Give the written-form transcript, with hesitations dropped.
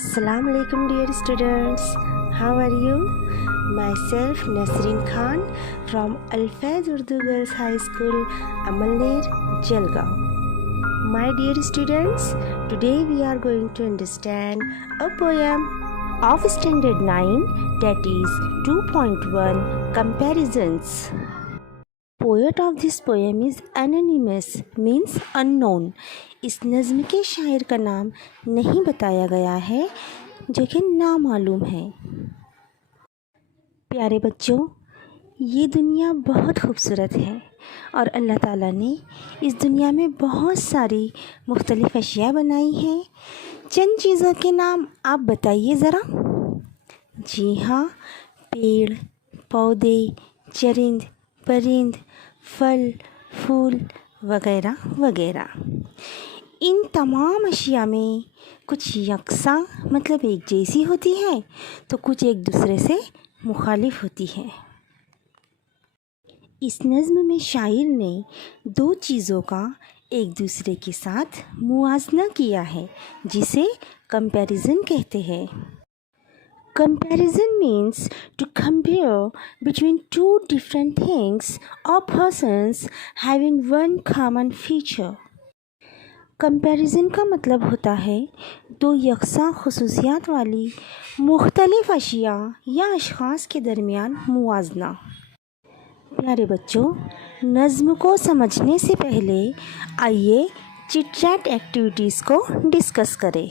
Assalamu alaikum dear students. How are you? Myself Nasreen Khan from Al-Faiz Urdu Girls High School, Amalner, Jalgaon. My dear students, today we are going to understand a poem of Standard 9, that is 2.1 Comparisons. Poet of this poem is anonymous, means unknown. इस नज़्म के शायर का नाम नहीं बताया गया है, जो कि नामालूम है। प्यारे बच्चों, ये दुनिया बहुत खूबसूरत है और अल्लाह ताला ने इस दुनिया में बहुत सारी मुख्तलिफ़ अशिया बनाई हैं। चंद चीज़ों के नाम आप बताइए ज़रा। जी हाँ, पेड़, पौधे, चरिंद, परिंद, फल, फूल वगैरह वगैरह। इन तमाम अशिया में कुछ यकसा मतलब एक जैसी होती है, तो कुछ एक दूसरे से मुखालिफ होती है। इस नज़्म में शायर ने दो चीज़ों का एक दूसरे के साथ मुआजना किया है, जिसे कंपैरिजन कहते हैं। Comparison means to compare between two different things or persons having one common feature. Comparison का मतलब होता है दो यकसा खुसूसियात वाली मुख्तलिफ अशिया या अशख़ास के दरमियान मुआजना। प्यारे बच्चों, नज़्म को समझने से पहले आइए चिट चैट एक्टिविटीज़ को डिस्कस करें।